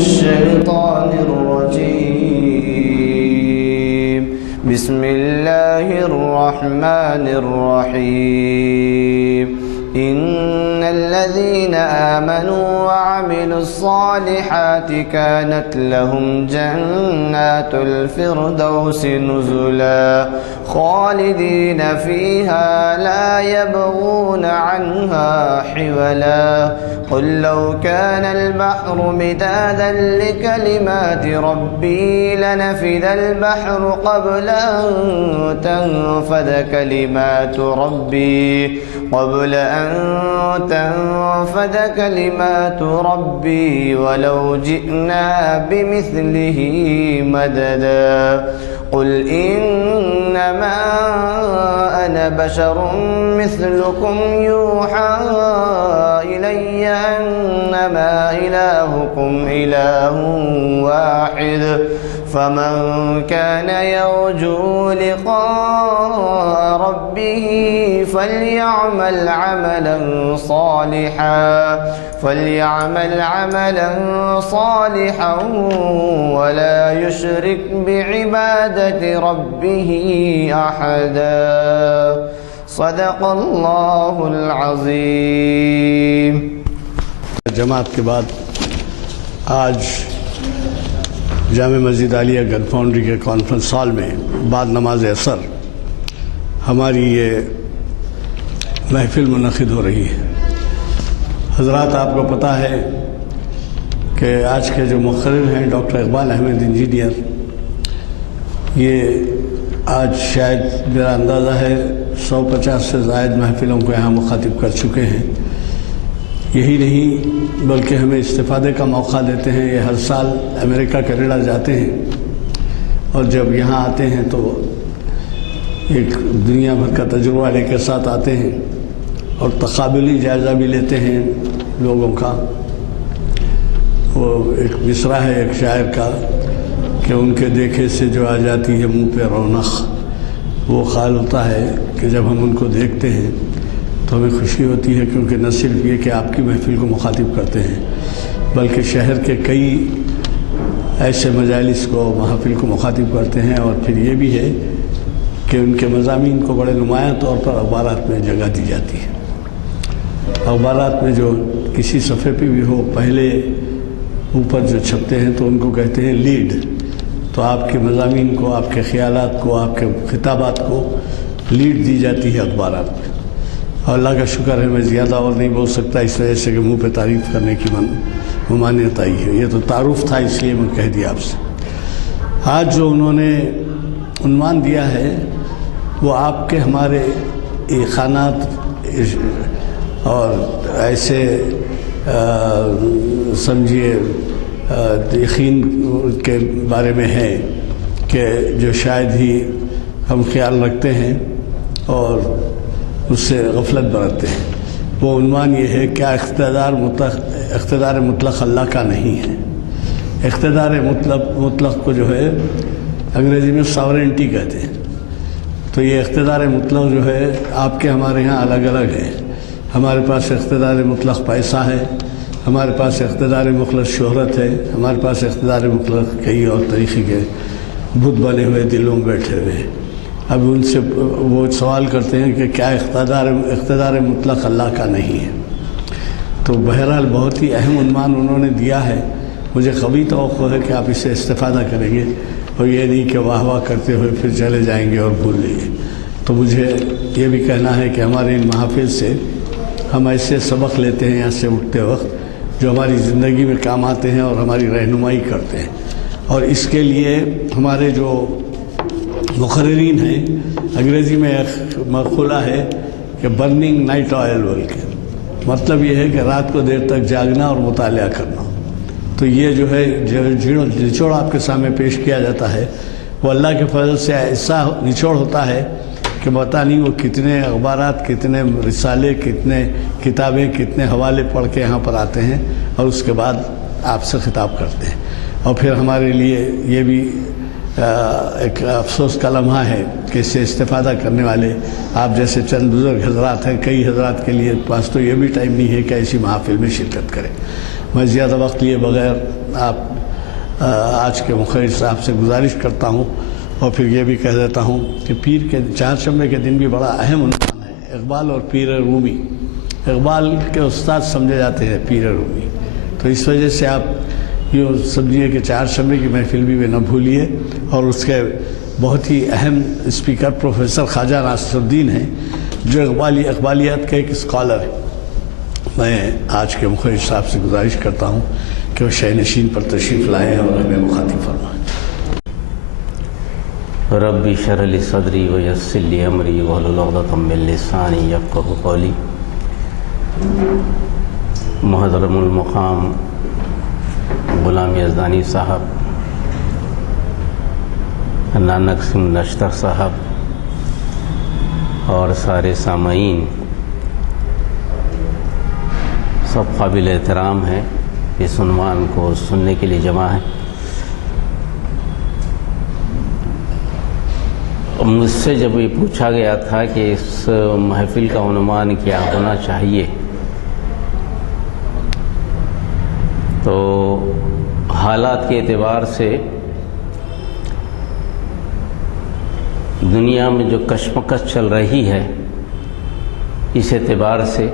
الشيطان الرجيم. بسم الله الرحمن الرحيم. إن الذين آمنوا وعملوا الصالحات كانت لهم جنات الفردوس نزلا خالدين فيها لا يبغون عنها حولا. قل لو كان البحر مدادا لكلمات ربي لنفد البحر قبل أن تنفد كلمات ربي ولو جئنا بمثله مددا. قل إنما أنا بشر مثلكم يوحى إلي أنما إلهكم إله واحد فمن كان يرجو لقاء ربه فليعمل عملا صالحا ولا يشرك بعبادة ربه أحدا. صدق اللہ العظیم. جماعت کے بعد آج جامع مسجد عالیہ گن فاؤنڈری کے کانفرنس ہال میں بعد نماز عصر ہماری یہ محفل منعقد ہو رہی ہے. حضرات، آپ کو پتہ ہے کہ آج کے جو مقرر ہیں ڈاکٹر اقبال احمد انجینئر، یہ آج شاید میرا اندازہ ہے 150 سے زائد محفلوں کو یہاں مخاطب کر چکے ہیں. یہی نہیں بلکہ ہمیں استفادے کا موقع دیتے ہیں. یہ ہر سال امریکہ کینیڈا جاتے ہیں اور جب یہاں آتے ہیں تو ایک دنیا بھر کا تجربہ لے کے ساتھ آتے ہیں اور تقابلی جائزہ بھی لیتے ہیں لوگوں کا. وہ ایک مصرع ہے ایک شاعر کا کہ ان کے دیکھے سے جو آ جاتی ہے منہ پہ رونق. وہ خیال ہوتا ہے کہ جب ہم ان کو دیکھتے ہیں تو ہمیں خوشی ہوتی ہے، کیونکہ نہ صرف یہ کہ آپ کی محفل کو مخاطب کرتے ہیں بلکہ شہر کے کئی ایسے مجالس کو محافل کو مخاطب کرتے ہیں. اور پھر یہ بھی ہے کہ ان کے مضامین کو بڑے نمایاں طور پر اخبارات میں جگہ دی جاتی ہے. اخبارات میں جو کسی صفحے پہ بھی ہو، پہلے اوپر جو چھپتے ہیں تو ان کو کہتے ہیں لیڈ. تو آپ کے مضامین کو، آپ کے خیالات کو، آپ کے خطابات کو لیڈ دی جاتی ہے اخبارات میں. اور اللہ کا شکر ہے میں زیادہ اور نہیں بول سکتا اس وجہ سے کہ منہ پہ تعریف کرنے کی ممانعت آئی ہے. یہ تو تعارف تھا اس لیے میں کہہ دیا آپ سے. آج جو انہوں نے عنوان دیا ہے وہ آپ کے ہمارے خانات اور ایسے سمجھیے یقین کے بارے میں ہے کہ جو شاید ہی ہم خیال رکھتے ہیں اور اس سے غفلت برتتے ہیں. وہ عنوان یہ ہے کیا اقتدار مطلق اللہ کا نہیں ہے. اقتدار مطلق کو جو ہے انگریزی میں ساورنٹی کہتے ہیں. تو یہ اقتدار مطلق جو ہے آپ کے ہمارے ہاں الگ الگ ہے. ہمارے پاس اقتدار مطلق پیسہ ہے، ہمارے پاس اقتدار مطلق شہرت ہے، ہمارے پاس اقتدار مطلق کئی اور طریقے کے بت بنے ہوئے دلوں میں بیٹھے ہوئے ہیں. اب ان سے وہ سوال کرتے ہیں کہ کیا اقتدار مطلق اللہ کا نہیں ہے. تو بہرحال بہت ہی اہم عنوان انہوں نے دیا ہے. مجھے قوی توقع ہے کہ آپ اس سے استفادہ کریں گے اور یہ نہیں کہ واہ واہ کرتے ہوئے پھر چلے جائیں گے اور بھول لیں گے. تو مجھے یہ بھی کہنا ہے کہ ہمارے ان محافل سے ہم ایسے سبق لیتے ہیں یہاں سے اٹھتے وقت جو ہماری زندگی میں کام آتے ہیں اور ہماری رہنمائی کرتے ہیں. اور اس کے لیے ہمارے جو مقررین ہیں، انگریزی میں ایک مقولہ ہے کہ برننگ نائٹ آئل بول کے، مطلب یہ ہے کہ رات کو دیر تک جاگنا اور مطالعہ کرنا. تو یہ جو ہے نچوڑ آپ کے سامنے پیش کیا جاتا ہے وہ اللہ کے فضل سے ایسا نچوڑ ہوتا ہے کہ پتہ نہیں وہ کتنے اخبارات، کتنے رسالے، کتنے کتابیں، کتنے حوالے پڑھ کے یہاں پر آتے ہیں اور اس کے بعد آپ سے خطاب کرتے ہیں. اور پھر ہمارے لیے یہ بھی ایک افسوس کا لمحہ ہے کہ اس سے استفادہ کرنے والے آپ جیسے چند بزرگ حضرات ہیں. کئی حضرات کے لیے پاس تو یہ بھی ٹائم نہیں ہے کہ ایسی محافل میں شرکت کریں. میں زیادہ وقت لیے بغیر آپ آج کے مخرج صاحب سے گزارش کرتا ہوں اور پھر یہ بھی کہہ دیتا ہوں کہ پیر کے چہارشنبے کے دن بھی بڑا اہم عنوان ہے. اقبال اور پیر رومی. اقبال کے استاد سمجھے جاتے ہیں پیر رومی. تو اس وجہ سے آپ یہ سمجھیے کہ چہارشنبے کی محفل بھی نہ بھولیے. اور اس کے بہت ہی اہم اسپیکر پروفیسر خواجہ ناصر الدین ہیں جو اقبالیات کے ایک اسکالر ہیں. میں آج کے مخرج صاحب سے گزارش کرتا ہوں کہ وہ شہ نشین پر تشریف لائیں اور ہمیں مخاطب فرمائیں. رب اشرح لی صدری ویسر لی امری واحلل عقدۃ من لسانی یفقہوا قولی. محترم المقام غلام یزدانی صاحب، نانک سنگھ نشتر صاحب اور سارے سامعین سب قابل احترام ہیں، اس عنوان کو سننے کے لیے جمع ہیں. مجھ سے جب یہ پوچھا گیا تھا کہ اس محفل کا عنوان کیا ہونا چاہیے تو حالات کے اعتبار سے دنیا میں جو کشمکش چل رہی ہے اس اعتبار سے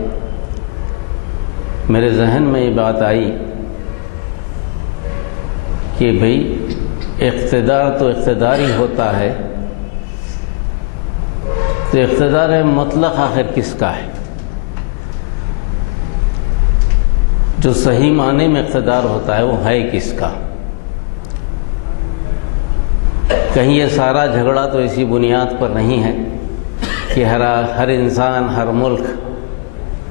میرے ذہن میں یہ بات آئی کہ بھئی اقتدار تو اقتدار ہی ہوتا ہے، تو اقتدار مطلق آخر کس کا ہے؟ جو صحیح معنی میں اقتدار ہوتا ہے وہ ہے کس کا؟ کہیں یہ سارا جھگڑا تو اسی بنیاد پر نہیں ہے کہ ہر انسان، ہر ملک،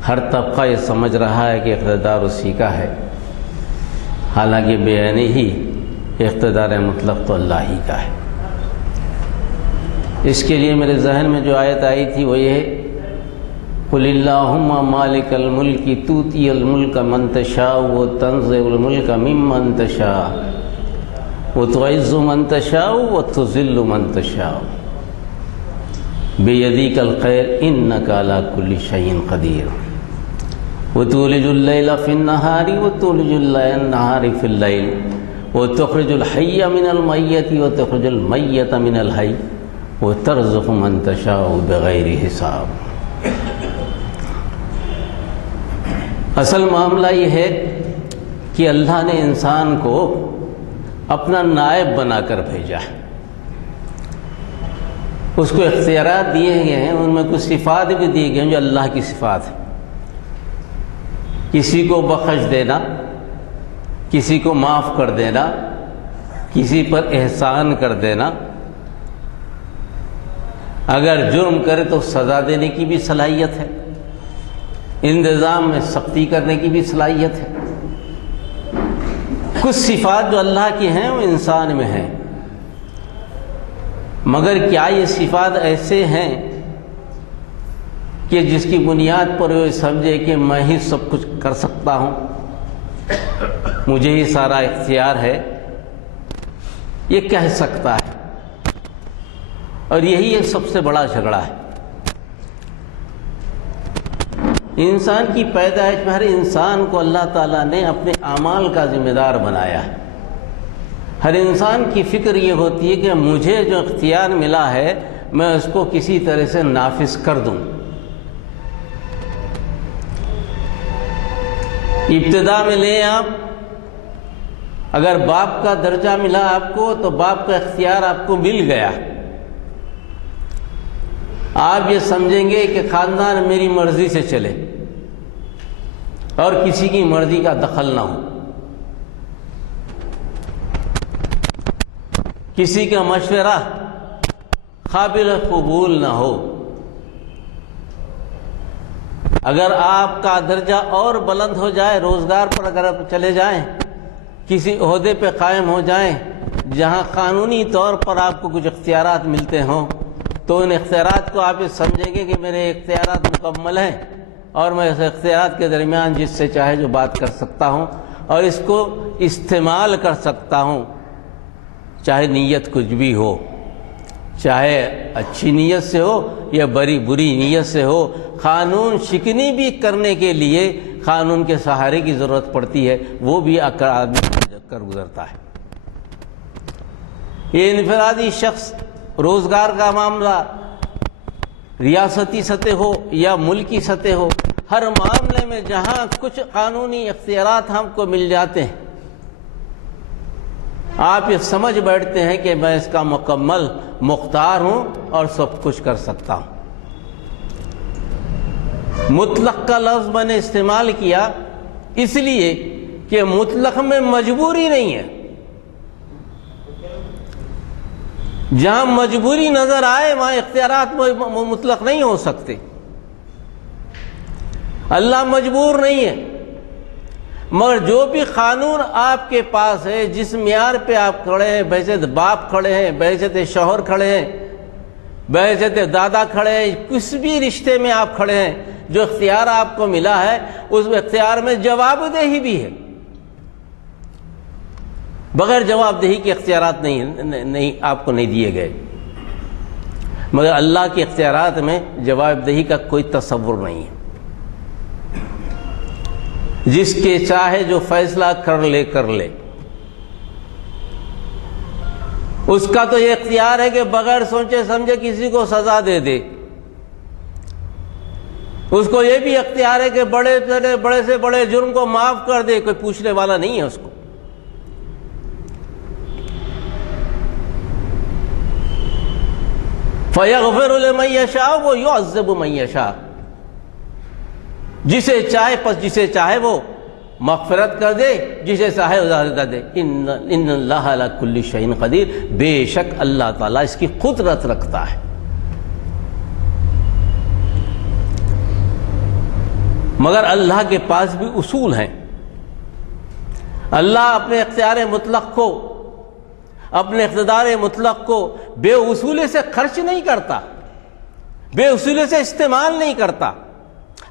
ہر طبقہ یہ سمجھ رہا ہے کہ اقتدار اسی کا ہے، حالانکہ بے عینی ہی اقتدار مطلق تو اللہ ہی کا ہے. اس کے لیے میرے ذہن میں جو آیت آئی تھی وہ یہ قل اللہم مالک الملک توتی الملک من تشاء وتنزع الملک ممن تشاء وتعز من تشاء وتذل من تشاء بیدیک الخیر انک علی کل شیء قدیر وتولج اللیل فی النہار وتولج النہار فی اللیل وتخرج الحی من المیت وتخرج المیت من الحی وترزق من تشاء بغیر حساب. اصل معاملہ یہ ہے کہ اللہ نے انسان کو اپنا نائب بنا کر بھیجا ہے. اس کو اختیارات دیے گئے ہیں، ان میں کچھ صفات بھی دیے گئے ہیں جو اللہ کی صفات ہیں. کسی کو بخش دینا، کسی کو معاف کر دینا، کسی پر احسان کر دینا، اگر جرم کرے تو سزا دینے کی بھی صلاحیت ہے، انتظام میں سختی کرنے کی بھی صلاحیت ہے. کچھ صفات جو اللہ کی ہیں وہ انسان میں ہیں، مگر کیا یہ صفات ایسے ہیں کہ جس کی بنیاد پر وہ سمجھے کہ میں ہی سب کچھ کر سکتا ہوں، مجھے ہی سارا اختیار ہے؟ یہ کہہ سکتا ہے. اور یہی ایک سب سے بڑا جھگڑا ہے. انسان کی پیدائش میں ہر انسان کو اللہ تعالیٰ نے اپنے اعمال کا ذمہ دار بنایا ہے. ہر انسان کی فکر یہ ہوتی ہے کہ مجھے جو اختیار ملا ہے میں اس کو کسی طرح سے نافذ کر دوں. ابتدا میں لیں آپ، اگر باپ کا درجہ ملا آپ کو تو باپ کا اختیار آپ کو مل گیا. آپ یہ سمجھیں گے کہ خاندان میری مرضی سے چلے اور کسی کی مرضی کا دخل نہ ہو، کسی کا مشورہ قابل قبول نہ ہو. اگر آپ کا درجہ اور بلند ہو جائے، روزگار پر اگر آپ چلے جائیں، کسی عہدے پہ قائم ہو جائیں جہاں قانونی طور پر آپ کو کچھ اختیارات ملتے ہوں، تو ان اختیارات کو آپ یہ سمجھیں گے کہ میرے اختیارات مکمل ہیں اور میں اس اختیارات کے درمیان جس سے چاہے جو بات کر سکتا ہوں اور اس کو استعمال کر سکتا ہوں. چاہے نیت کچھ بھی ہو، چاہے اچھی نیت سے ہو یا بری نیت سے ہو، قانون شکنی بھی کرنے کے لیے قانون کے سہارے کی ضرورت پڑتی ہے، وہ بھی آدمی کر گزرتا ہے۔ یہ انفرادی شخص روزگار کا معاملہ ریاستی سطح ہو یا ملکی سطح ہو، ہر معاملے میں جہاں کچھ قانونی اختیارات ہم کو مل جاتے ہیں، آپ یہ سمجھ بیٹھتے ہیں کہ میں اس کا مکمل مختار ہوں اور سب کچھ کر سکتا ہوں۔ مطلق کا لفظ میں نے استعمال کیا اس لیے کہ مطلق میں مجبوری نہیں ہے۔ جہاں مجبوری نظر آئے وہاں اختیارات مطلق نہیں ہو سکتے۔ اللہ مجبور نہیں ہے، مگر جو بھی قانون آپ کے پاس ہے، جس معیار پہ آپ کھڑے ہیں، بحیثیت باپ کھڑے ہیں، بحیثیت شوہر کھڑے ہیں، بحیثیت دادا کھڑے ہیں، کس بھی رشتے میں آپ کھڑے ہیں، جو اختیار آپ کو ملا ہے اس اختیار میں جواب دہی بھی ہے۔ بغیر جواب دہی کے اختیارات نہیں آپ کو نہیں دیے گئے، مگر اللہ کے اختیارات میں جواب دہی کا کوئی تصور نہیں ہے۔ جس کے چاہے جو فیصلہ کر لے، اس کا تو یہ اختیار ہے کہ بغیر سوچے سمجھے کسی کو سزا دے دے۔ اس کو یہ بھی اختیار ہے کہ بڑے سے بڑے جرم کو معاف کر دے، کوئی پوچھنے والا نہیں ہے اس کو۔ فَيَغْفِرُ لِمَن يَشَاءُ وَيُعَذِّبُ مَن يَشَاءُ، جسے چاہے وہ مغفرت کر دے، جسے چاہے عذاب دے۔ ان اللہ علی کل شیء قدیر، بے شک اللہ تعالیٰ اس کی قدرت رکھتا ہے۔ مگر اللہ کے پاس بھی اصول ہیں۔ اللہ اپنے اختیار مطلق کو، اپنے اقتدار مطلق کو بے اصولے سے خرچ نہیں کرتا، بے اصولے سے استعمال نہیں کرتا۔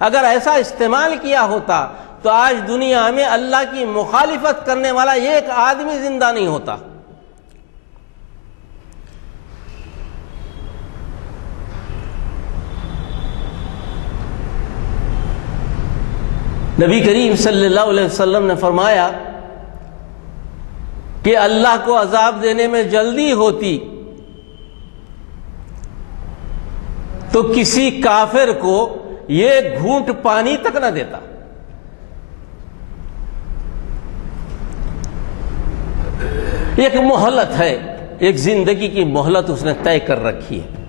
اگر ایسا استعمال کیا ہوتا تو آج دنیا میں اللہ کی مخالفت کرنے والا ایک آدمی زندہ نہیں ہوتا۔ نبی کریم صلی اللہ علیہ وسلم نے فرمایا کہ اللہ کو عذاب دینے میں جلدی ہوتی تو کسی کافر کو یہ گھونٹ پانی تک نہ دیتا۔ ایک مہلت ہے، ایک زندگی کی مہلت اس نے طے کر رکھی ہے۔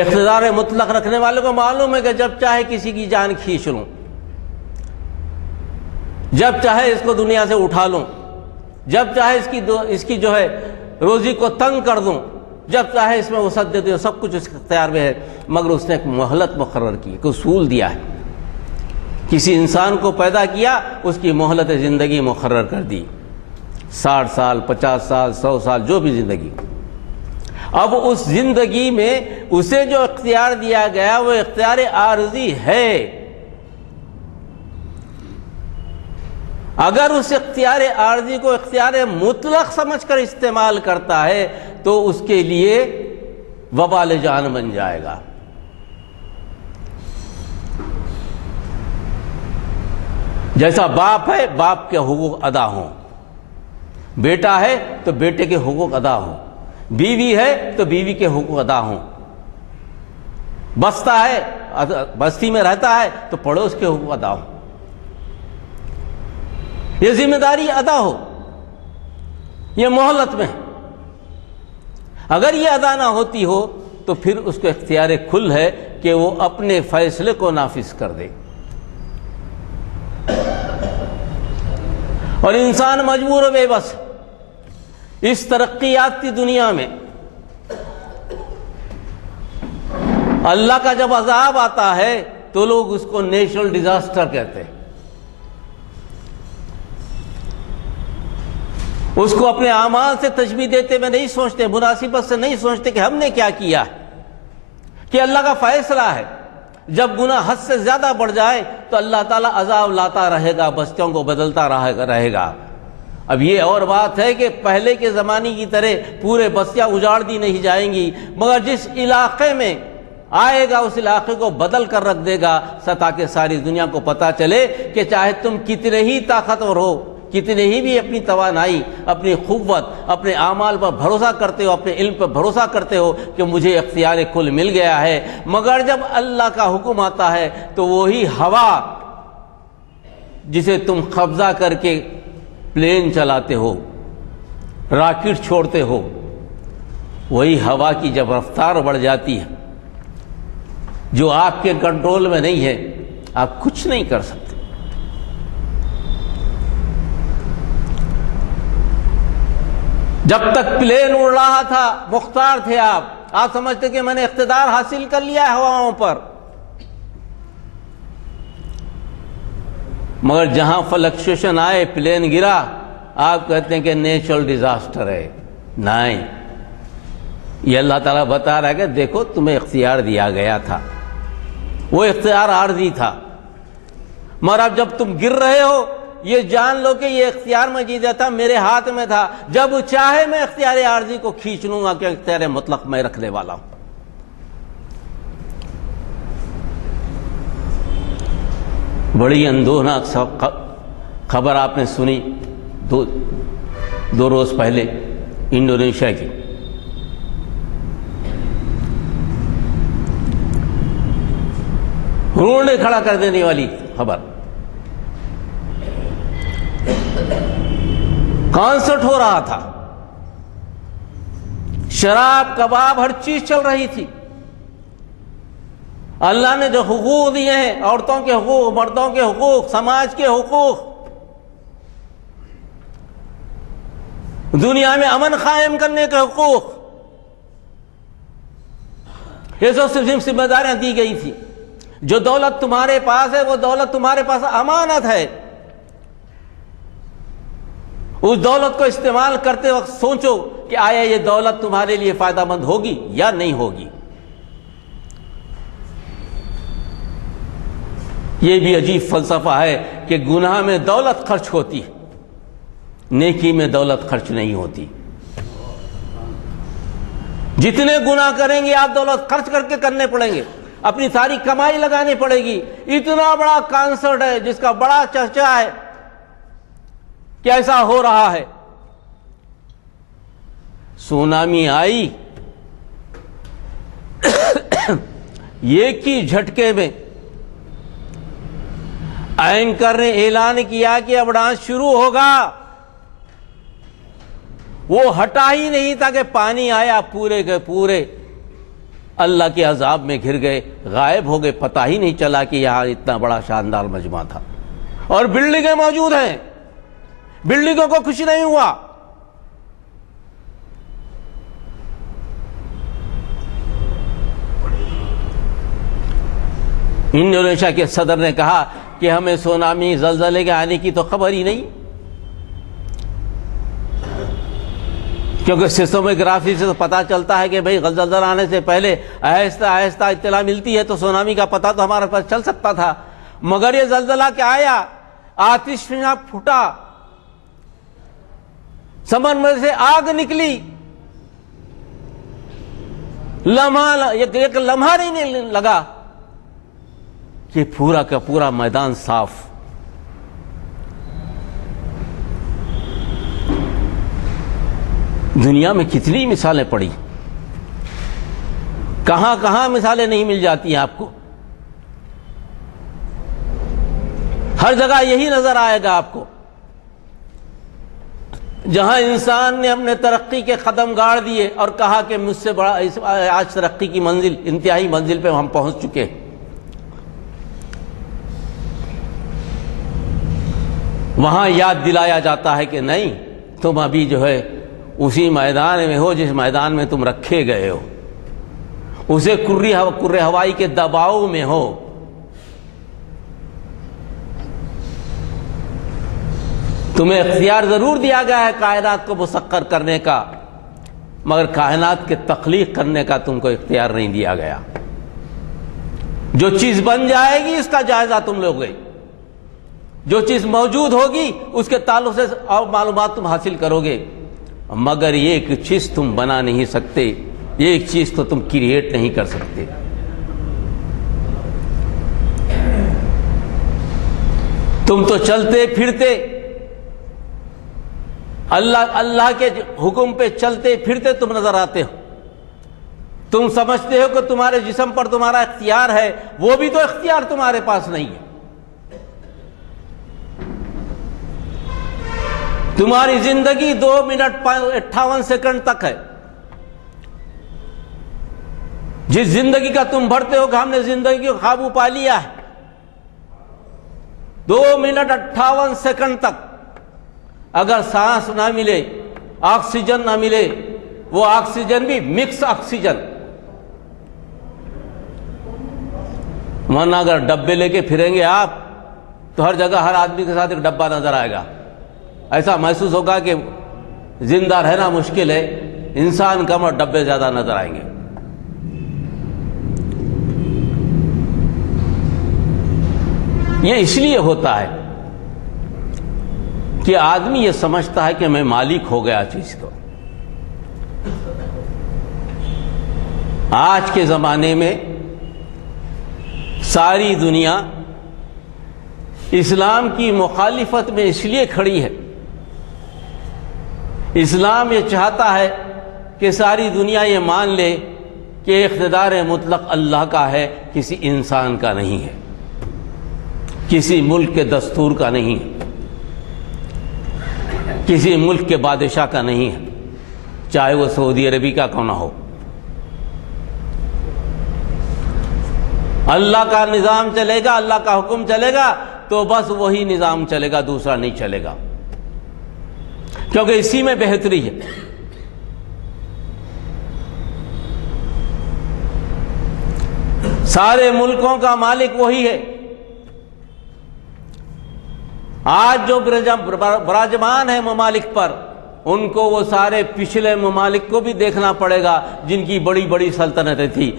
اقتدار مطلق رکھنے والوں کو معلوم ہے کہ جب چاہے کسی کی جان کھینچ لوں، جب چاہے اس کو دنیا سے اٹھا لوں، جب چاہے اس کی جو ہے روزی کو تنگ کر دوں، جب چاہے اس میں وسعت دے دوں، سب کچھ اس کے اختیار میں ہے۔ مگر اس نے ایک مہلت مقرر کی، ایک اصول دیا ہے۔ کسی انسان کو پیدا کیا، اس کی مہلت زندگی مقرر کر دی، 60 سال 50 سال 100 سال جو بھی زندگی۔ اب اس زندگی میں اسے جو اختیار دیا گیا وہ اختیار عارضی ہے۔ اگر اس اختیار عارضی کو اختیار مطلق سمجھ کر استعمال کرتا ہے تو اس کے لیے وبال جان بن جائے گا۔ جیسا باپ ہے، باپ کے حقوق ادا ہوں، بیٹا ہے تو بیٹے کے حقوق ادا ہوں، بیوی ہے تو بیوی کے حقوق ادا ہوں، بستا ہے بستی میں رہتا ہے تو پڑوس کے حقوق ادا ہوں، یہ ذمہ داری ادا ہو، یہ مہلت میں۔ اگر یہ ادا نہ ہوتی ہو تو پھر اس کو اختیار کھل ہے کہ وہ اپنے فیصلے کو نافذ کر دے، اور انسان مجبور و بے بس۔ اس ترقی یافتہ دنیا میں اللہ کا جب عذاب آتا ہے تو لوگ اس کو نیچرل ڈیزاسٹر کہتے ہیں، اس کو اپنے اعمال سے تشبیہ دیتے ہوئے نہیں سوچتے، مناسبت سے نہیں سوچتے کہ ہم نے کیا کیا ہے، کہ اللہ کا فیصلہ ہے۔ جب گناہ حد سے زیادہ بڑھ جائے تو اللہ تعالیٰ عذاب لاتا رہے گا، بستیوں کو بدلتا رہے گا، اب یہ اور بات ہے کہ پہلے کے زمانے کی طرح پورے بستیاں اجاڑ دی نہیں جائیں گی، مگر جس علاقے میں آئے گا اس علاقے کو بدل کر رکھ دے گا، تاکہ ساری دنیا کو پتہ چلے کہ چاہے تم کتنے ہی طاقتور ہو، کتنے ہی بھی اپنی توانائی، اپنی قوت، اپنے اعمال پر بھروسہ کرتے ہو، اپنے علم پر بھروسہ کرتے ہو کہ مجھے اختیار کل مل گیا ہے، مگر جب اللہ کا حکم آتا ہے تو وہی ہوا جسے تم قبضہ کر کے پلین چلاتے ہو، راکٹ چھوڑتے ہو، وہی ہوا کی جب رفتار بڑھ جاتی ہے جو آپ کے کنٹرول میں نہیں ہے، آپ کچھ نہیں کر سکتے۔ جب تک پلین اڑ رہا تھا مختار تھے آپ سمجھتے کہ میں نے اقتدار حاصل کر لیا ہے ہواؤں پر، مگر جہاں فلکچویشن آئے، پلین گرا، آپ کہتے ہیں کہ نیچرل ڈیزاسٹر ہے۔ نہیں، یہ اللہ تعالیٰ بتا رہا ہے کہ دیکھو تمہیں اختیار دیا گیا تھا، وہ اختیار عارضی تھا، مگر اب جب تم گر رہے ہو یہ جان لو کہ یہ اختیار مجیدہ تھا، میرے ہاتھ میں تھا، جب چاہے میں اختیار عارضی کو کھینچ لوں گا کہ اختیار مطلق میں رکھنے والا ہوں۔ بڑی اندوہناک خبر آپ نے سنی دو روز پہلے انڈونیشیا کی۔ رونے کھڑا کر دینے والی خبر۔ کانسرٹ ہو رہا تھا، شراب کباب ہر چیز چل رہی تھی، اللہ نے جو حقوق دیے ہیں، عورتوں کے حقوق، مردوں کے حقوق، سماج کے حقوق، دنیا میں امن قائم کرنے کے حقوق، یہ سب ذمہ داریاں دی گئی تھی۔ جو دولت تمہارے پاس ہے وہ دولت تمہارے پاس امانت ہے، اس دولت کو استعمال کرتے وقت سوچو کہ آیا یہ دولت تمہارے لیے فائدہ مند ہوگی یا نہیں ہوگی۔ یہ بھی عجیب فلسفہ ہے کہ گناہ میں دولت خرچ ہوتی ہے، نیکی میں دولت خرچ نہیں ہوتی۔ جتنے گناہ کریں گے آپ دولت خرچ کر کے کرنے پڑیں گے، اپنی ساری کمائی لگانی پڑے گی۔ اتنا بڑا کانسرٹ ہے جس کا بڑا چرچا ہے کہ ایسا ہو رہا ہے، سونامی آئی، ایک ہی جھٹکے میں اینکر نے اعلان کیا کہ اب ڈانس شروع ہوگا، وہ ہٹا ہی نہیں تھا کہ پانی آیا، پورے کے پورے اللہ کے عذاب میں گر گئے، غائب ہو گئے، پتہ ہی نہیں چلا کہ یہاں اتنا بڑا شاندار مجمع تھا، اور بلڈنگیں موجود ہیں، بلڈنگوں کو کچھ نہیں ہوا۔ انڈونیشیا کے صدر نے کہا کہ ہمیں سونامی، زلزلے کے آنے کی تو خبر ہی نہیں، کیونکہ سیسموگرافی سے تو پتہ چلتا ہے کہ بھئی زلزلہ آنے سے پہلے آہستہ آہستہ اطلاع ملتی ہے، تو سونامی کا پتہ تو ہمارے پاس چل سکتا تھا، مگر یہ زلزلہ کیا آیا، آتش فشاں پھوٹا، سمندر سے آگ نکلی، ایک لمحہ نہیں لگا کہ پورا کا پورا میدان صاف۔ دنیا میں کتنی مثالیں پڑی، کہاں کہاں مثالیں نہیں مل جاتی ہیں آپ کو، ہر جگہ یہی نظر آئے گا آپ کو۔ جہاں انسان نے اپنے ترقی کے قدم گاڑ دیے اور کہا کہ مجھ سے بڑا، آج ترقی کی منزل، انتہائی منزل پہ ہم پہنچ چکے، وہاں یاد دلایا جاتا ہے کہ نہیں، تم ابھی جو ہے اسی میدان میں ہو جس میدان میں تم رکھے گئے ہو، اسے کرۂ ہوائی کے دباؤ میں ہو۔ تمہیں اختیار ضرور دیا گیا ہے کائنات کو مسخر کرنے کا، مگر کائنات کے تخلیق کرنے کا تم کو اختیار نہیں دیا گیا۔ جو چیز بن جائے گی اس کا جائزہ تم لوگ گئے، جو چیز موجود ہوگی اس کے تعلق سے اور معلومات تم حاصل کرو گے، مگر ایک چیز تم بنا نہیں سکتے، ایک چیز تو تم کریٹ نہیں کر سکتے۔ تم تو چلتے پھرتے اللہ کے حکم پہ چلتے پھرتے تم نظر آتے ہو، تم سمجھتے ہو کہ تمہارے جسم پر تمہارا اختیار ہے، وہ بھی تو اختیار تمہارے پاس نہیں ہے۔ تمہاری زندگی 2 منٹ 58 سیکنڈ تک ہے۔ جس زندگی کا تم بھرتے ہو کہ ہم نے زندگی کو قابو پا لیا ہے، 2 منٹ 58 سیکنڈ تک اگر سانس نہ ملے، آکسیجن نہ ملے، وہ آکسیجن بھی مکس آکسیجن، ورنہ اگر ڈبے لے کے پھریں گے آپ تو ہر جگہ ہر آدمی کے ساتھ ایک ڈبہ نظر آئے گا، ایسا محسوس ہوگا کہ زندہ رہنا مشکل ہے، انسان کم اور ڈبے زیادہ نظر آئیں گے۔ یہ اس لیے ہوتا ہے کہ آدمی یہ سمجھتا ہے کہ میں مالک ہو گیا چیز کو۔ آج کے زمانے میں ساری دنیا اسلام کی مخالفت میں اس لیے کھڑی ہے، اسلام یہ چاہتا ہے کہ ساری دنیا یہ مان لے کہ اقتدار مطلق اللہ کا ہے، کسی انسان کا نہیں ہے، کسی ملک کے دستور کا نہیں ہے، کسی ملک کے بادشاہ کا نہیں ہے، چاہے وہ سعودی عربی کا کیوں نہ ہو۔ اللہ کا نظام چلے گا، اللہ کا حکم چلے گا تو بس وہی نظام چلے گا، دوسرا نہیں چلے گا، کیونکہ اسی میں بہتری ہے۔ سارے ملکوں کا مالک وہی ہے۔ آج جو براجمان ہیں ممالک پر، ان کو وہ سارے پچھلے ممالک کو بھی دیکھنا پڑے گا جن کی بڑی بڑی سلطنتیں تھیں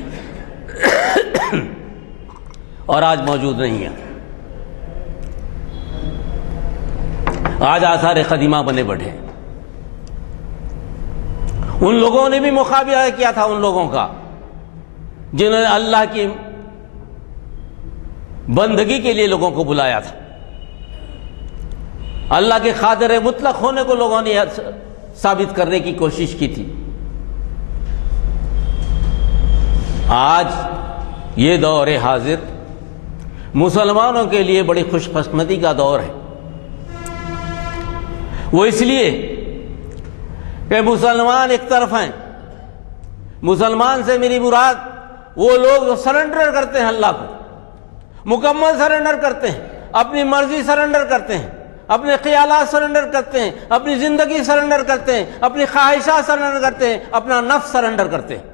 اور آج موجود نہیں ہیں، آج آثار قدیمہ بنے بڑھے۔ ان لوگوں نے بھی مقابلہ کیا تھا ان لوگوں کا جنہوں نے اللہ کی بندگی کے لیے لوگوں کو بلایا تھا، اللہ کے قادر مطلق ہونے کو لوگوں نے ثابت کرنے کی کوشش کی تھی۔ آج یہ دور حاضر مسلمانوں کے لیے بڑی خوش قسمتی کا دور ہے، وہ اس لیے کہ مسلمان ایک طرف ہیں۔ مسلمان سے میری مراد وہ لوگ جو سرنڈر کرتے ہیں اللہ کو، مکمل سرنڈر کرتے ہیں، اپنی مرضی سرنڈر کرتے ہیں، اپنے خیالات سرنڈر کرتے ہیں، اپنی زندگی سرنڈر کرتے ہیں، اپنی خواہشات سرنڈر کرتے ہیں، اپنا نفس سرنڈر کرتے ہیں۔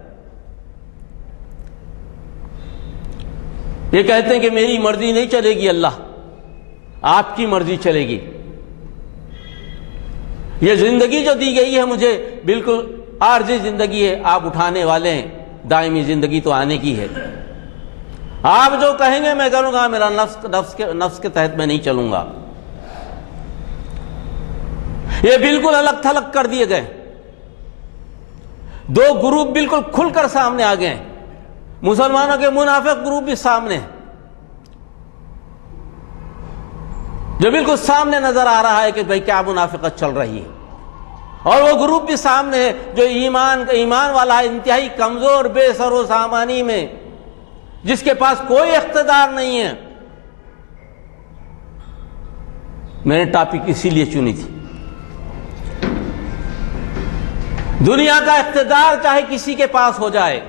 یہ کہتے ہیں کہ میری مرضی نہیں چلے گی اللہ، آپ کی مرضی چلے گی۔ یہ زندگی جو دی گئی ہے مجھے بالکل عارضی زندگی ہے، آپ اٹھانے والے ہیں، دائمی زندگی تو آنے کی ہے۔ آپ جو کہیں گے میں کروں گا، میرا نفس کے تحت میں نہیں چلوں گا۔ یہ بالکل الگ تھلگ کر دیے گئے، دو گروپ بالکل کھل کر سامنے آ گئے ہیں۔ مسلمانوں کے منافق گروپ بھی سامنے ہیں، جو بالکل سامنے نظر آ رہا ہے کہ بھئی کیا منافقت چل رہی ہے، اور وہ گروپ بھی سامنے ہے جو ایمان والا ہے، انتہائی کمزور، بے سر و سامانی میں، جس کے پاس کوئی اقتدار نہیں ہے۔ میں نے ٹاپک اسی لیے چنی تھی، دنیا کا اقتدار چاہے کسی کے پاس ہو جائے،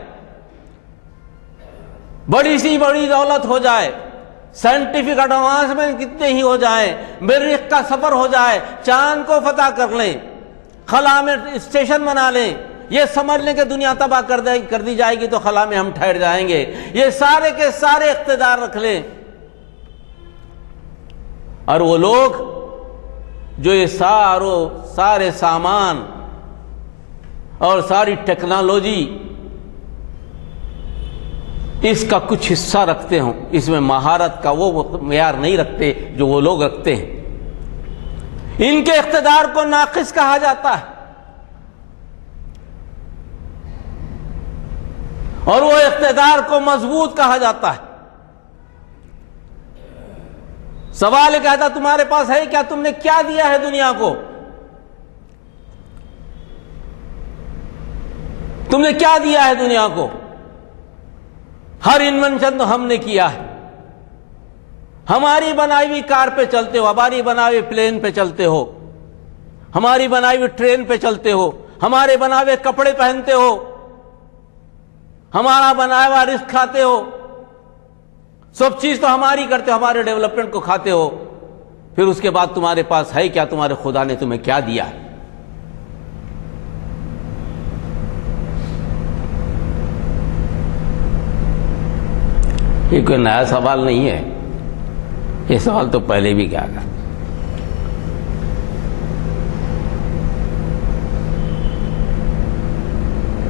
بڑی سی بڑی دولت ہو جائے، سائنٹیفک ایڈوانسمنٹ کتنے ہی ہو جائیں، مریخ کا سفر ہو جائے، چاند کو فتح کر لیں، خلا میں اسٹیشن بنا لیں، یہ سمجھ لیں کہ دنیا تباہ کر دی جائے گی تو خلا میں ہم ٹھہر جائیں گے، یہ سارے کے سارے اقتدار رکھ لیں، اور وہ لوگ جو یہ سارے سامان اور ساری ٹیکنالوجی اس کا کچھ حصہ رکھتے ہوں، اس میں مہارت کا وہ معیار نہیں رکھتے جو وہ لوگ رکھتے ہیں۔ ان کے اقتدار کو ناقص کہا جاتا ہے، اور وہ اقتدار کو مضبوط کہا جاتا ہے۔ سوال یہ کہتا تمہارے پاس ہے کیا؟ تم نے کیا دیا ہے دنیا کو؟ تم نے کیا دیا ہے دنیا کو؟ ہر انوینشن تو ہم نے کیا ہے۔ ہماری بنائی ہوئی کار پہ چلتے ہو، ہماری بنائی ہوئی پلین پہ چلتے ہو، ہماری بنائی ہوئی ٹرین پہ چلتے ہو، ہمارے بنائے ہوئے کپڑے پہنتے ہو، ہمارا بنایا ہوا رزق کھاتے ہو، سب چیز تو ہماری کرتے ہو، ہمارے ڈیولپمنٹ کو کھاتے ہو۔ پھر اس کے بعد تمہارے پاس ہے کیا؟ تمہارے خدا نے تمہیں کیا دیا ہے؟ یہ کوئی نیا سوال نہیں ہے، یہ سوال تو پہلے بھی کیا گا۔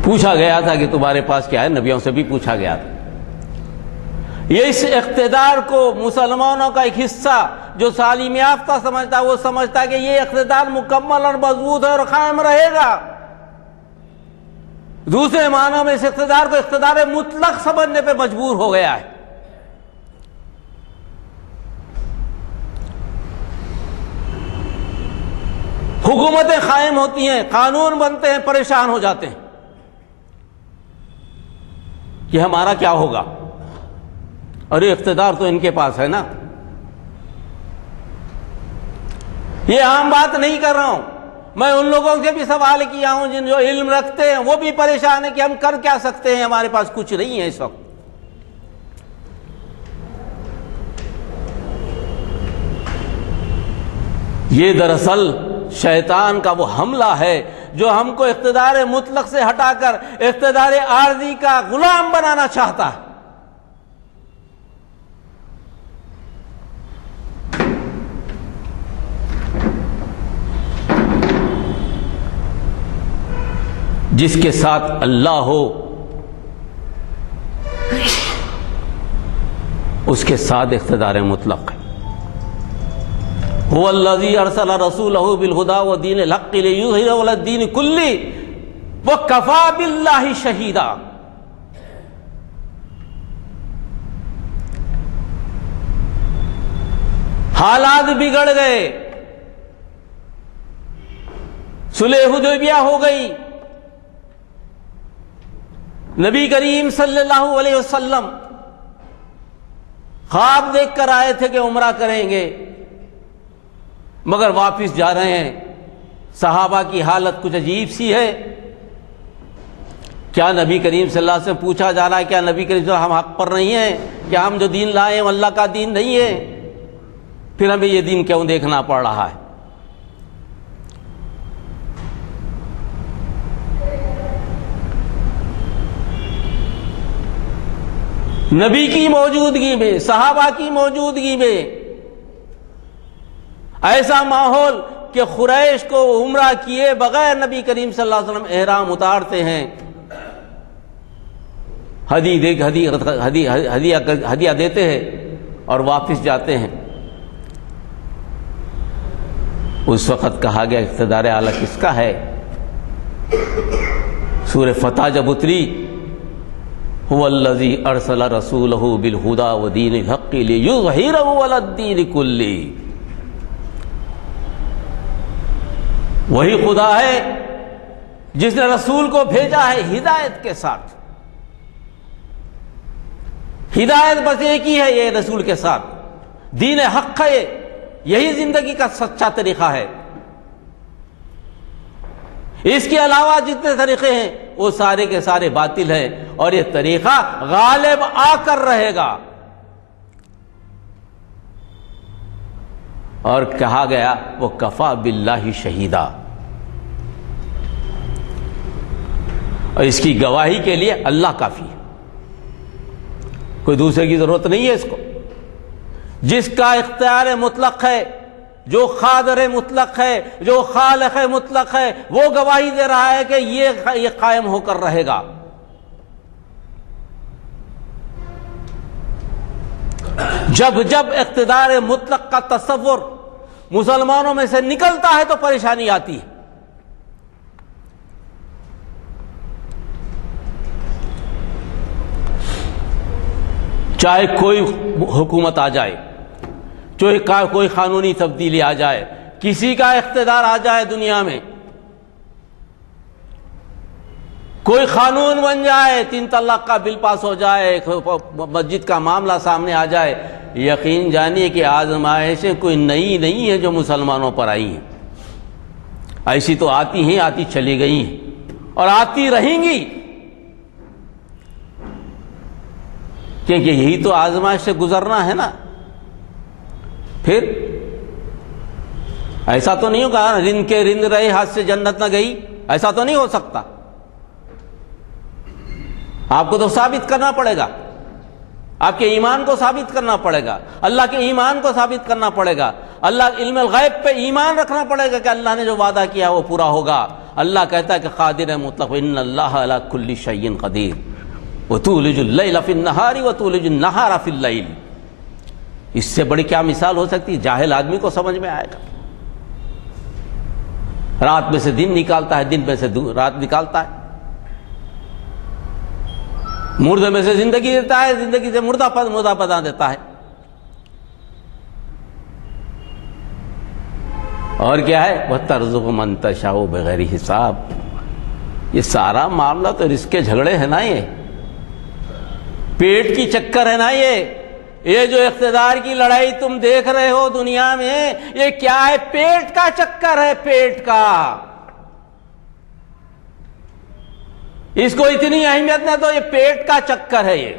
پوچھا گیا تھا کہ تمہارے پاس کیا ہے، نبیوں سے بھی پوچھا گیا تھا۔ یہ اس اقتدار کو مسلمانوں کا ایک حصہ جو تعلیم یافتہ سمجھتا ہے، وہ سمجھتا ہے کہ یہ اقتدار مکمل اور مضبوط ہے اور قائم رہے گا۔ دوسرے معنوں میں اس اقتدار کو اقتدار مطلق سمجھنے پہ مجبور ہو گیا ہے۔ حکومتیں قائم ہوتی ہیں، قانون بنتے ہیں، پریشان ہو جاتے ہیں کہ ہمارا کیا ہوگا، اور یہ اقتدار تو ان کے پاس ہے نا۔ یہ عام بات نہیں کر رہا ہوں، میں ان لوگوں سے بھی سوال کیا ہوں جن جو علم رکھتے ہیں، وہ بھی پریشان ہیں کہ ہم کر کیا سکتے ہیں، ہمارے پاس کچھ نہیں ہے اس وقت۔ یہ دراصل شیطان کا وہ حملہ ہے جو ہم کو اقتدار مطلق سے ہٹا کر اقتدار عارضی کا غلام بنانا چاہتا ہے۔ جس کے ساتھ اللہ ہو اس کے ساتھ اقتدار مطلق ہے۔ هو الذي ارسل رسوله بالهدى ودين الحق ليظهره على الدين كله وكفى بالله شهيدا۔ حالات بگڑ گئے، صلح حدیبیہ ہو گئی، نبی کریم صلی اللہ علیہ وسلم خواب دیکھ کر آئے تھے کہ عمرہ کریں گے، مگر واپس جا رہے ہیں۔ صحابہ کی حالت کچھ عجیب سی ہے۔ کیا نبی کریم صلی اللہ علیہ وسلم پوچھا جا رہا ہے کیا نبی کریم صلی اللہ علیہ وسلم ہم حق پر نہیں ہیں؟ کیا ہم جو دین لائے ہیں وہ اللہ کا دین نہیں ہے؟ پھر ہمیں یہ دین کیوں دیکھنا پڑ رہا ہے؟ نبی کی موجودگی میں، صحابہ کی موجودگی میں ایسا ماحول کہ قریش کو عمرہ کیے بغیر نبی کریم صلی اللہ علیہ وسلم احرام اتارتے ہیں، ہدیہ دیتے ہیں اور واپس جاتے ہیں۔ اس وقت کہا گیا اقتدار اعلیٰ کس کا ہے؟ سورہ فتح جب اتری، هو الذی ارسل رسولہ بالہدی ودین الحق لیظہرہ علی الدین کلہ، وہی خدا ہے جس نے رسول کو بھیجا ہے ہدایت کے ساتھ۔ ہدایت بس ایک ہی ہے، یہ رسول کے ساتھ دین حق ہے، یہی زندگی کا سچا طریقہ ہے۔ اس کے علاوہ جتنے طریقے ہیں وہ سارے کے سارے باطل ہیں، اور یہ طریقہ غالب آ کر رہے گا۔ اور کہا گیا وہ کفا باللہ شہیدا، اور اس کی گواہی کے لیے اللہ کافی ہے، کوئی دوسرے کی ضرورت نہیں ہے اس کو۔ جس کا اختیار مطلق ہے، جو قادر مطلق ہے، جو خالق مطلق ہے، وہ گواہی دے رہا ہے کہ یہ قائم ہو کر رہے گا۔ جب جب اقتدار مطلق کا تصور مسلمانوں میں سے نکلتا ہے تو پریشانی آتی ہے. چاہے کوئی حکومت آ جائے، چاہے کوئی قانونی تبدیلی آ جائے، کسی کا اقتدار آ جائے دنیا میں، کوئی قانون بن جائے، 3 طلاق کا بل پاس ہو جائے، مسجد کا معاملہ سامنے آ جائے، یقین جانیے کہ آزمائشیں کوئی نئی نہیں ہیں جو مسلمانوں پر آئی ہیں. ایسی تو آتی ہیں، آتی چلی گئی ہیں اور آتی رہیں گی، کیونکہ یہی تو آزمائش سے گزرنا ہے نا. پھر ایسا تو نہیں ہوگا رند کے رند رہے ہاتھ سے جنت نہ گئی، ایسا تو نہیں ہو سکتا. آپ کو تو ثابت کرنا پڑے گا، آپ کے ایمان کو ثابت کرنا پڑے گا، اللہ کے ایمان کو ثابت کرنا پڑے گا، اللہ علم الغیب پہ ایمان رکھنا پڑے گا کہ اللہ نے جو وعدہ کیا وہ پورا ہوگا. اللہ کہتا ہے کہ قادر ہے مطلق، ان اللہ علی کل شیء قدیر وتولج اللیل فی النہار وتولج النہار فی اللیل. اس سے بڑی کیا مثال ہو سکتی؟ جاہل آدمی کو سمجھ میں آئے گا. رات میں سے دن نکالتا ہے، دن میں سے رات نکالتا ہے، مردے میں سے زندگی دیتا ہے، زندگی سے مردہ پدا دیتا ہے. اور کیا ہے؟ وَتَرْزُقُ مَن تَشَاءُ بِغَيْرِ حساب. یہ سارا معاملہ تو رزق کے جھگڑے ہے نا، یہ پیٹ کی چکر ہے نا. یہ جو اقتدار کی لڑائی تم دیکھ رہے ہو دنیا میں، یہ کیا ہے؟ پیٹ کا چکر ہے، پیٹ کا. اس کو اتنی اہمیت نہ تو، یہ پیٹ کا چکر ہے. یہ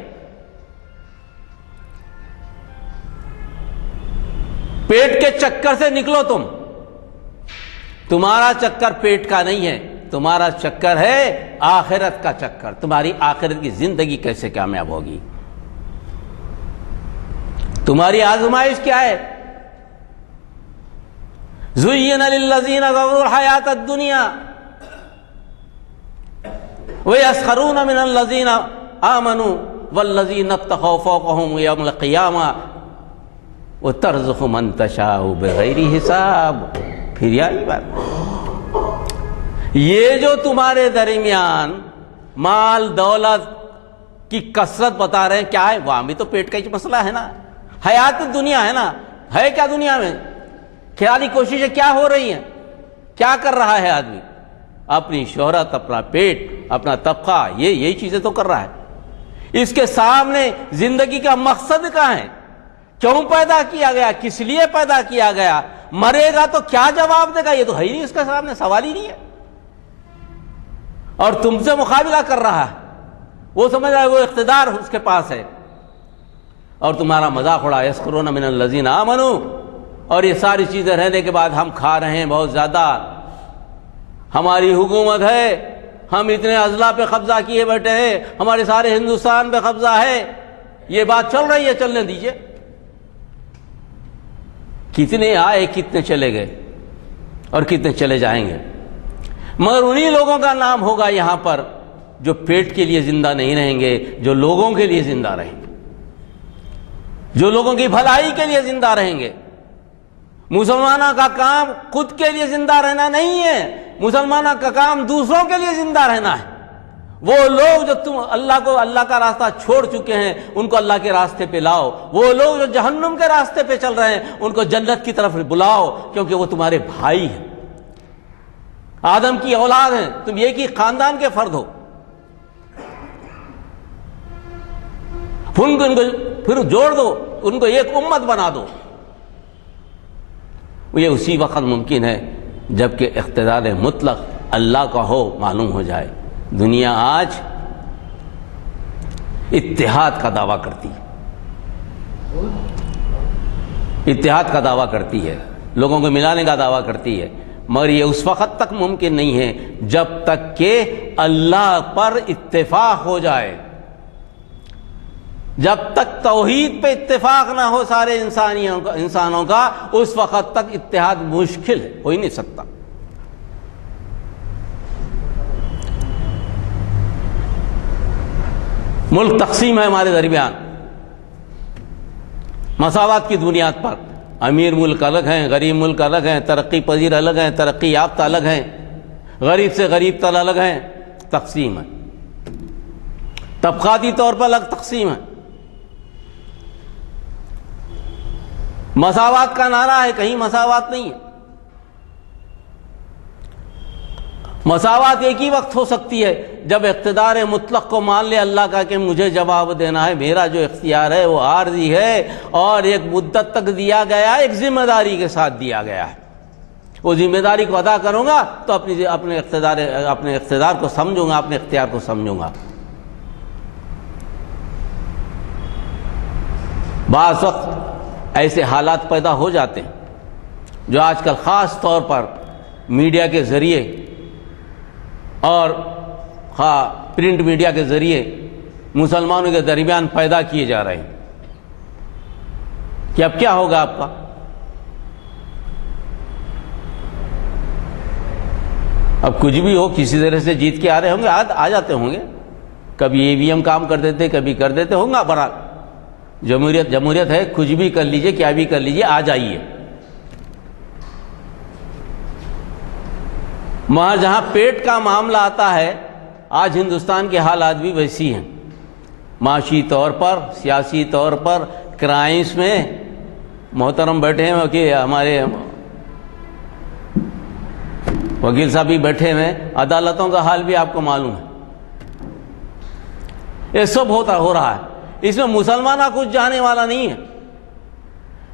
پیٹ کے چکر سے نکلو تم. تمہارا چکر پیٹ کا نہیں ہے، تمہارا چکر ہے آخرت کا چکر. تمہاری آخرت کی زندگی کیسے کامیاب ہوگی؟ تمہاری آزمائش کیا ہے؟ زُيِّنَ لِلَّذِينَ كَفَرُوا الْحَيَاةَ الدُّنْيَا وَيَسْخَرُونَ مِنَ الَّذِينَ آمَنُوا وَالَّذِينَ اتَّقَوْا فَوْقَهُمْ يَوْمَ الْقِيَامَةِ وَتَرْزُقُ مَن تَشَاءُ بِغَيْرِ حساب. پھر یہی بات، یہ جو تمہارے درمیان مال دولت کی کثرت بتا رہے ہیں کیا ہے؟ وہاں بھی تو پیٹ کا ہی مسئلہ ہے نا. حیات دنیا ہے نا. ہے کیا دنیا میں؟ خیالی کوششیں کیا ہو رہی ہیں؟ کیا کر رہا ہے آدمی؟ اپنی شہرت، اپنا پیٹ، اپنا طبقہ، یہی چیزیں تو کر رہا ہے. اس کے سامنے زندگی کا مقصد کہاں ہے؟ کیوں پیدا کیا گیا؟ کس لیے پیدا کیا گیا؟ مرے گا تو کیا جواب دے گا؟ یہ تو ہے ہی نہیں، اس کے سامنے سوال ہی نہیں ہے. اور تم سے مقابلہ کر رہا ہے، وہ سمجھ رہا ہے وہ اقتدار اس کے پاس ہے، اور تمہارا مذاق اڑا. یسخرون من الذین آمنوا. اور یہ ساری چیزیں رہنے کے بعد ہم کھا رہے ہیں بہت زیادہ، ہماری حکومت ہے، ہم اتنے اضلاع پہ قبضہ کیے بیٹھے ہیں، ہمارے سارے ہندوستان پہ قبضہ ہے. یہ بات چل رہی ہے، چلنے دیجئے. کتنے آئے، کتنے چلے گئے اور کتنے چلے جائیں گے، مگر انہی لوگوں کا نام ہوگا یہاں پر جو پیٹ کے لیے زندہ نہیں رہیں گے، جو لوگوں کے لیے زندہ رہیں گے، جو لوگوں کی بھلائی کے لیے زندہ رہیں گے. مسلمانوں کا کام خود کے لیے زندہ رہنا نہیں ہے، مسلمانوں کا کام دوسروں کے لیے زندہ رہنا ہے. وہ لوگ جو تم اللہ کا راستہ چھوڑ چکے ہیں ان کو اللہ کے راستے پہ لاؤ. وہ لوگ جو جہنم کے راستے پہ چل رہے ہیں ان کو جنت کی طرف بلاؤ، کیونکہ وہ تمہارے بھائی ہیں، آدم کی اولاد ہیں، تم ایک ہی خاندان کے فرد ہو. پھر جوڑ دو، ان کو ایک امت بنا دو. یہ اسی وقت ممکن ہے جبکہ اقتدار مطلق اللہ کا ہو، معلوم ہو جائے. دنیا آج اتحاد کا دعویٰ کرتی ہے، اتحاد کا دعویٰ کرتی ہے، لوگوں کو ملانے کا دعویٰ کرتی ہے، مگر یہ اس وقت تک ممکن نہیں ہے جب تک کہ اللہ پر اتفاق ہو جائے. جب تک توحید پہ اتفاق نہ ہو سارے انسانوں کا، اس وقت تک اتحاد مشکل ہے، ہو ہی نہیں سکتا. ملک تقسیم ہے ہمارے درمیان، مساوات کی بنیاد پر امیر ملک الگ ہیں، غریب ملک الگ ہیں، ترقی پذیر الگ ہیں، ترقی یافتہ الگ ہیں، غریب سے غریب تر الگ ہیں، تقسیم ہے، طبقاتی طور پر الگ تقسیم ہے۔ مساوات کا نعرہ ہے، کہیں مساوات نہیں ہے۔ مساوات ایک ہی وقت ہو سکتی ہے جب اقتدار مطلق کو مان لے اللہ کا کہ مجھے جواب دینا ہے، میرا جو اختیار ہے وہ عارضی ہے اور ایک مدت تک دیا گیا ہے، ایک ذمہ داری کے ساتھ دیا گیا ہے، وہ ذمہ داری کو ادا کروں گا تو اپنے اقتدار کو سمجھوں گا، اپنے اختیار کو سمجھوں گا۔ بعض وقت ایسے حالات پیدا ہو جاتے ہیں جو آج کل خاص طور پر میڈیا کے ذریعے اور پرنٹ میڈیا کے ذریعے مسلمانوں کے درمیان پیدا کیے جا رہے ہیں کہ اب کیا ہوگا آپ کا؟ اب کچھ بھی ہو، کسی طرح سے جیت کے آ رہے ہوں گے، آ جاتے ہوں گے، کبھی EVM کام کر دیتے، کبھی کر دیتے ہوں گے، برحال جمہوریت ہے، کچھ بھی کر لیجئے، کیا بھی کر لیجئے، آ جائیے۔ وہاں جہاں پیٹ کا معاملہ آتا ہے، آج ہندوستان کے حالات بھی ویسی ہیں، معاشی طور پر، سیاسی طور پر، کرائمز میں محترم بیٹھے ہیں کہ ہمارے وکیل صاحب بھی بیٹھے ہیں، عدالتوں کا حال بھی آپ کو معلوم ہے، یہ سب ہو رہا ہے۔ اس میں مسلمانوں کچھ جانے والا نہیں ہے،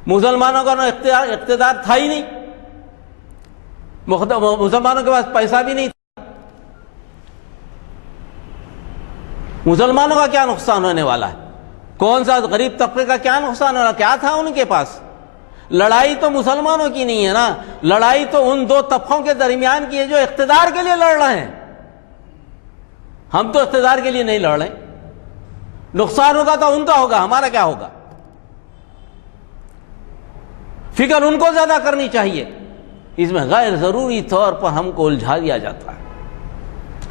مسلمانوں کا اقتدار تھا ہی نہیں، مسلمانوں کے پاس پیسہ بھی نہیں تھا، مسلمانوں کا کیا نقصان ہونے والا ہے؟ کون سا غریب طبقے کا کیا نقصان ہونا؟ کیا تھا ان کے پاس؟ لڑائی تو مسلمانوں کی نہیں ہے نا، لڑائی تو ان دو طبقوں کے درمیان کی ہے جو اقتدار کے لیے لڑ رہے ہیں۔ ہم تو اقتدار کے لیے نہیں لڑ رہے، نقصان ہوگا تو ان کا ہوگا، ہمارا کیا ہوگا؟ فکر ان کو زیادہ کرنی چاہیے۔ اس میں غیر ضروری طور پر ہم کو الجھا دیا جاتا ہے،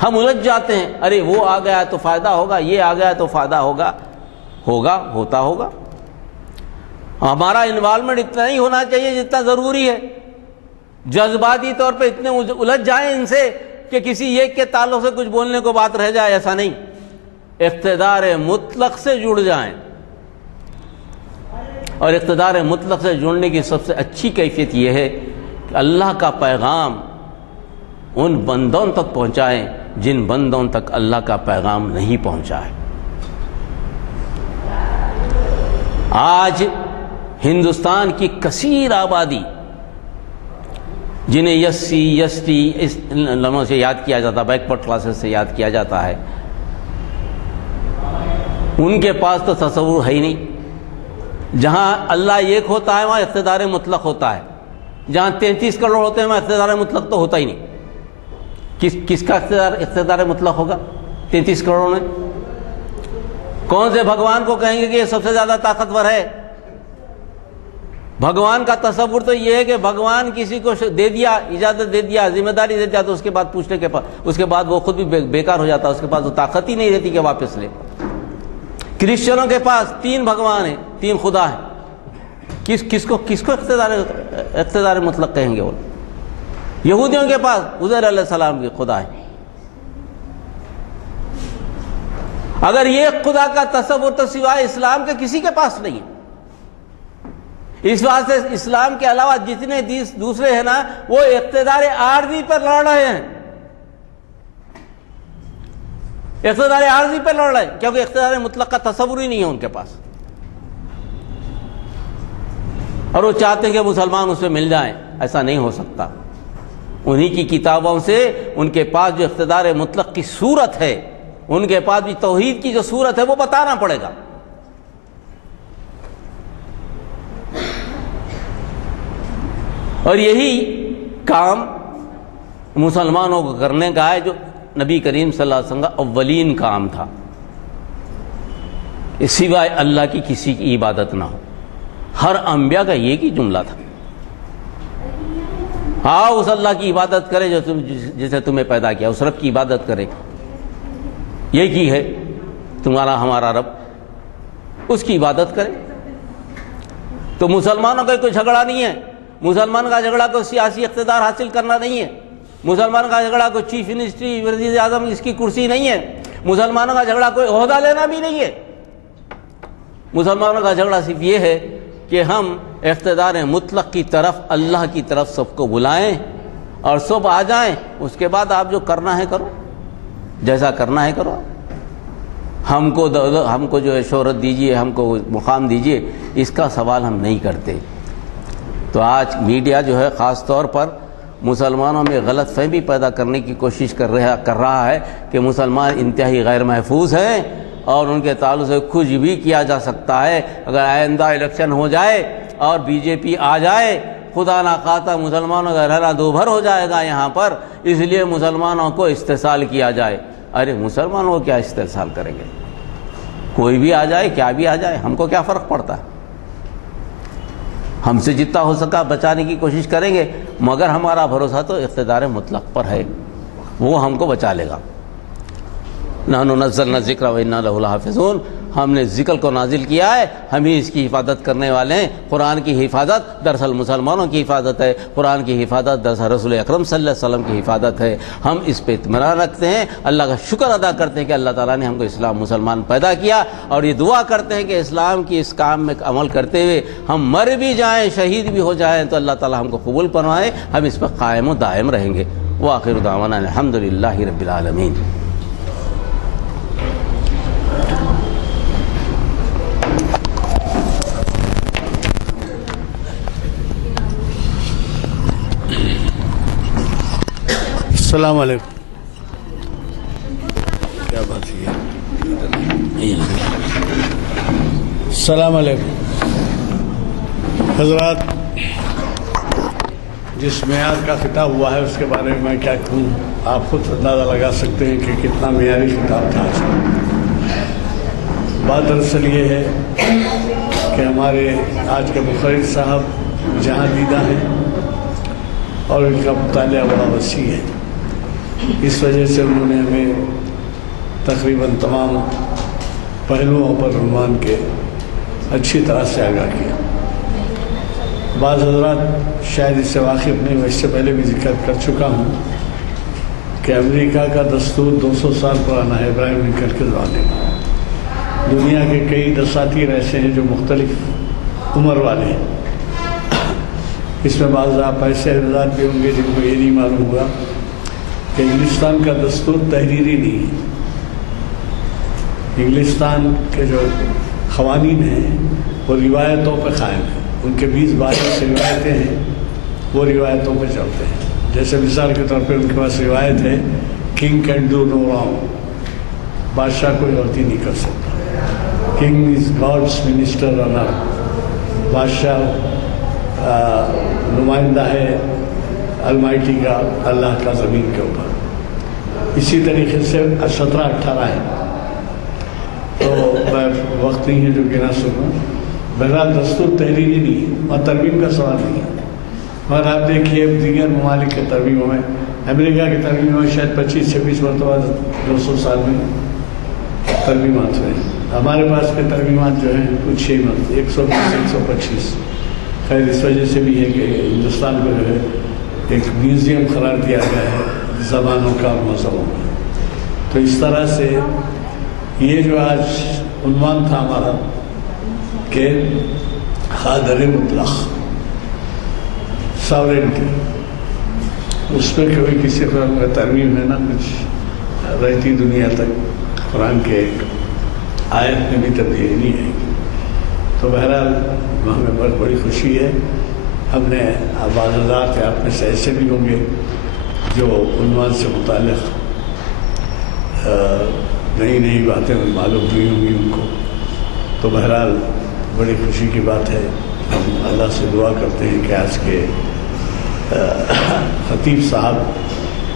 ہم الجھ جاتے ہیں، ارے وہ آ گیا تو فائدہ ہوگا، یہ آ گیا تو فائدہ ہوگا، ہوتا ہوگا۔ ہمارا انوالومنٹ اتنا ہی ہونا چاہیے جتنا ضروری ہے، جذباتی طور پہ اتنے الجھ جائیں ان سے کہ کسی ایک کے تعلق سے کچھ بولنے کو بات رہ جائے، ایسا نہیں، اقتدار مطلق سے جڑ جائیں۔ اور اقتدار مطلق سے جڑنے کی سب سے اچھی کیفیت یہ ہے کہ اللہ کا پیغام ان بندوں تک پہنچائیں جن بندوں تک اللہ کا پیغام نہیں پہنچا ہے۔ آج ہندوستان کی کثیر آبادی جنہیں ایس ٹی اس لمحوں سے یاد کیا جاتا ہے، بیکورڈ کلاسز سے یاد کیا جاتا ہے، ان کے پاس تو تصور ہے ہی نہیں۔ جہاں اللہ ایک ہوتا ہے وہاں اقتدار مطلق ہوتا ہے، جہاں 33 کروڑ ہوتے ہیں وہاں اقتدار مطلق تو ہوتا ہی نہیں۔ کس کا اقتدار مطلق ہوگا 33 کروڑ میں؟ کون سے بھگوان کو کہیں گے کہ یہ سب سے زیادہ طاقتور ہے؟ بھگوان کا تصور تو یہ ہے کہ بھگوان کسی کو دے دیا، اجازت دے دیا، ذمہ داری دے دیا تو اس کے بعد پوچھنے کے بعد اس کے بعد وہ خود بھی بیکار ہو جاتا، اس کے پاس وہ طاقت ہی نہیں رہتی کہ واپس لے۔ کرسچنوں کے پاس 3 بھگوان ہیں، 3 خدا ہیں، کس کو اقتدار مطلق کہیں گے وہ؟ یہودیوں کے پاس عزیر علیہ السلام کے خدا ہے۔ اگر یہ خدا کا تصور تو سوائے اسلام کے کسی کے پاس نہیں ہے۔ اس واسطے اسلام کے علاوہ جتنے دوسرے ہیں نا وہ اقتدار عارضی پر لڑ رہے ہیں، اقتدار عارضی پر لڑ رہے ہیں، کیونکہ اقتدار مطلق کا تصور ہی نہیں ہے ان کے پاس، اور وہ چاہتے ہیں کہ مسلمان اس سے مل جائیں۔ ایسا نہیں ہو سکتا۔ انہی کی کتابوں سے ان کے پاس جو اقتدار مطلق کی صورت ہے، ان کے پاس بھی توحید کی جو صورت ہے وہ بتانا پڑے گا۔ اور یہی کام مسلمانوں کو کرنے کا ہے جو نبی کریم صلی اللہ علیہ وسلم کا اولین کام تھا، سوائے اللہ کی کسی کی عبادت نہ ہو۔ ہر انبیاء کا یہ کی جملہ تھا، آؤ اس اللہ کی عبادت کرے جسے تمہیں پیدا کیا، اس رب کی عبادت کرے، یہ کی ہے تمہارا ہمارا رب، اس کی عبادت کرے۔ تو مسلمانوں کا کوئی جھگڑا نہیں ہے، مسلمان کا جھگڑا کوئی سیاسی اقتدار حاصل کرنا نہیں ہے، مسلمان کا جھگڑا کوئی چیف منسٹری وزیر اعظم اس کی کرسی نہیں ہے، مسلمانوں کا جھگڑا کوئی عہدہ لینا بھی نہیں ہے۔ مسلمانوں کا جھگڑا صرف یہ ہے کہ ہم اقتدار مطلق کی طرف، اللہ کی طرف سب کو بلائیں اور سب آ جائیں، اس کے بعد آپ جو کرنا ہے کرو، جیسا کرنا ہے کرو۔ ہم کو جو ہے شہرت دیجئے، ہم کو مقام دیجئے، اس کا سوال ہم نہیں کرتے۔ تو آج میڈیا جو ہے خاص طور پر مسلمانوں میں غلط فہمی پیدا کرنے کی کوشش کر رہا ہے کہ مسلمان انتہائی غیر محفوظ ہیں اور ان کے تعلق سے کچھ بھی کیا جا سکتا ہے۔ اگر آئندہ الیکشن ہو جائے اور بی جے پی آ جائے، خدا نخواستہ مسلمانوں کا رہنا دوبھر ہو جائے گا یہاں پر، اس لیے مسلمانوں کو استحصال کیا جائے۔ ارے مسلمانوں کو کیا استحصال کریں گے؟ کوئی بھی آ جائے، کیا بھی آ جائے، ہم کو کیا فرق پڑتا ہے؟ ہم سے جتنا ہو سکا بچانے کی کوشش کریں گے، مگر ہمارا بھروسہ تو اقتدار مطلق پر ہے، وہ ہم کو بچا لے گا۔ نحن نزلنا الذکر وإنا لہ لحافظون، ہم نے ذکر کو نازل کیا ہے، ہم ہی اس کی حفاظت کرنے والے ہیں۔ قرآن کی حفاظت دراصل مسلمانوں کی حفاظت ہے، قرآن کی حفاظت دراصل رسول اکرم صلی اللہ علیہ وسلم کی حفاظت ہے۔ ہم اس پہ اطمینان رکھتے ہیں، اللہ کا شکر ادا کرتے ہیں کہ اللہ تعالیٰ نے ہم کو اسلام مسلمان پیدا کیا، اور یہ دعا کرتے ہیں کہ اسلام کی اس کام میں عمل کرتے ہوئے ہم مر بھی جائیں، شہید بھی ہو جائیں، تو اللہ تعالیٰ ہم کو قبول فرمائے، ہم اس پر قائم و دائم رہیں گے۔ وآخر دعوانا الحمدللہ رب العالمین۔ السلام علیکم۔ کیا بات ہے؟ السلام علیکم حضرات، جس معیار کا خطاب ہوا ہے اس کے بارے میں کیا کہوں، آپ خود اندازہ لگا سکتے ہیں کہ کتنا معیاری خطاب تھا۔ بات دراصل یہ ہے کہ ہمارے آج کے مخرج صاحب جہاں دیدہ ہیں اور ان کا مطالعہ بڑا وسیع ہے، اس وجہ سے انہوں نے ہمیں تقریباً تمام پہلوؤں پر عنوان کے اچھی طرح سے آگاہ کیا۔ بعض حضرات شاید اس سے واقف نہیں، میں اس سے پہلے بھی ذکر کر چکا ہوں کہ امریکہ کا دستور 200 سال پرانا ہے، ابراہیم لنکن کے زمانے میں۔ دنیا کے کئی دساتیر ایسے ہیں جو مختلف عمر والے ہیں، اس میں بعض آپ ایسے حضرات بھی ہوں گے جن کو یہ نہیں معلوم ہوگا کہ انگلستان کا دستور تحریری نہیں ہے۔ انگلستان کے جو قوانین ہیں وہ روایتوں پہ قائم ہیں، ان کے 20-22 روایتیں ہیں، وہ روایتوں پہ چلتے ہیں۔ جیسے مثال کے طور پہ ان کے پاس روایت ہے king can do no wrong, بادشاہ کوئی غلطی نہیں کر سکتا۔ King is God's minister on earth, بادشاہ نمائندہ ہے المائٹی کا، اللہ کا زمین کے اوپر۔ اسی طریقے سے 17-18 ہیں، تو میں وقت نہیں ہے جو گنا سکوں۔ بہرحال دستور تحریری نہیں ہے اور ترمیم کا سوال نہیں ہے، مگر آپ دیکھیے دیگر ممالک کے ترمیموں میں، امریکہ کی ترمیموں میں شاید 25-26 مرتبہ 200 سال میں ترمیمات ہوئے ہیں۔ ہمارے پاس کے ترمیمات جو ہیں کچھ 6 مرتبہ 120-125۔ خیر اس وجہ سے بھی ہے کہ ہندوستان کو جو ہے ایک میوزیم قرار دیا گیا ہے زبانوں کا اور مذہبوں کا۔ تو اس طرح سے یہ جو آج عنوان تھا ہمارا کہ قادر مطلق ساورنٹی، اس پہ کوئی کسی قسم کا ترمیم ہے نہ کچھ رہتی دنیا تک قرآن کے ایک آیت میں بھی تبدیلی نہیں آئے گی۔ تو بہرحال ہمیں بہت بڑی خوشی ہے، ہم نے بعض حضرات آپ میں سے ایسے بھی ہوں گے جو عنوان سے متعلق نئی نئی باتیں معلوم ہوئی ہوں گی ان کو، تو بہرحال بڑی خوشی کی بات ہے۔ ہم اللہ سے دعا کرتے ہیں کہ آج کے خطیب صاحب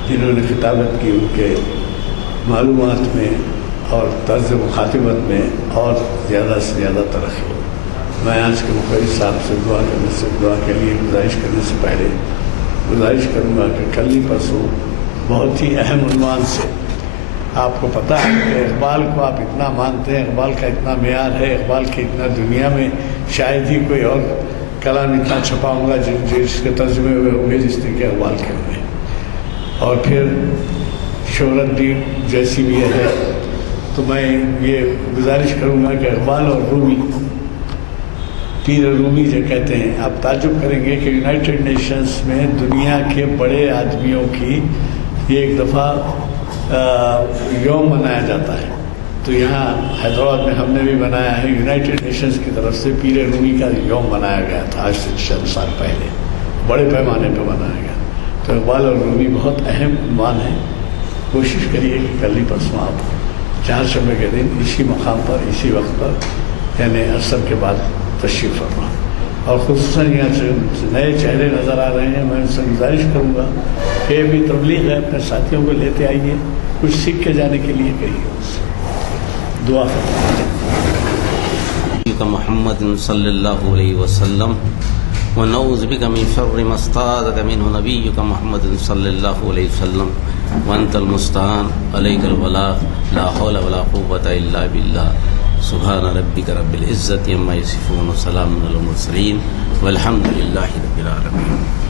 جنہوں نے خطابت کی، ان کے معلومات میں اور طرز مخاطبت میں اور زیادہ سے زیادہ ترقی ہو۔ میں آج کے مخرج صاحب سے دعا کے لیے گزارش کرنے سے پہلے گزارش کروں گا کہ کل ہی پرسوں بہت ہی اہم عنوان سے، آپ کو پتہ ہے کہ اقبال کو آپ اتنا مانتے ہیں، اقبال کا اتنا معیار ہے، اقبال کی اتنا دنیا میں شاید ہی کوئی اور کلام اتنا چھپاؤں گا جس کے ترجمے ہوئے ہوں گے جس نے کہ اقبال کے ہوئے. اور پھر شہرت بھی جیسی بھی ہے تو میں یہ گزارش کروں گا کہ اقبال اور رومی، پیر رومی جو کہتے ہیں، آپ تعجب کریں گے کہ یونائٹڈ نیشنز میں دنیا کے بڑے آدمیوں کی یہ ایک دفعہ یوم منایا جاتا ہے. تو یہاں حیدرآباد میں ہم نے بھی بنایا ہے، یونائٹڈ نیشنز کی طرف سے پیر رومی کا یوم منایا گیا تھا آج سے چند سال پہلے، بڑے پیمانے پہ بنایا گیا. تو اقبال اور رومی بہت اہم عنوان ہے. کوشش کریے کہ کل ہی پرسوں آپ چہارشنبے کے دن اسی مقام پر اسی وقت پر یعنی عصر کے بعد تشریف فرما. اور خصوصاً یہاں سے نئے چہرے نظر آ رہے ہیں، میں ان سے گزارش کروں گا کہ یہ بھی تبلیغ ہے، اپنے ساتھیوں کو لیتے آئیے، کچھ سیکھ کے جانے کے لیے کہیے. ان سے دعا محمد صلی اللہ علیہ وسلم ونعوذ بک من شر ما استعاذک منہ نبیک محمد صلی اللہ علیہ وسلم وانت المستعان علیک البلاغ لا حول ولا قوة الا باللہ. سبحان ربک رب العزت عما یصفون وسلام علی المرسلین والحمد للہ رب العالمین.